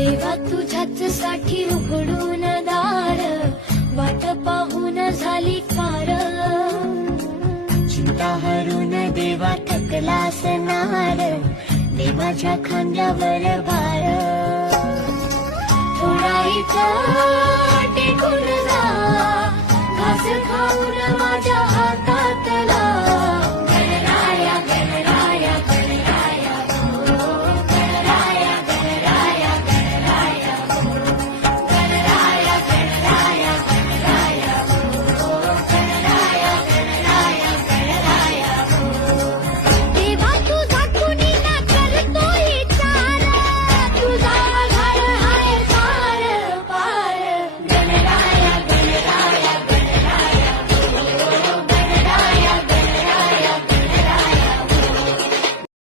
देवा तुझ्याच साठी उघडून दार, वाट पाहून झाली पार. चिंता हरून देवा थकलास नार, दे माझ्या खांद्यावर भार. थोडा इथं टेकून जा, घास खाऊन माझ्या हातातला.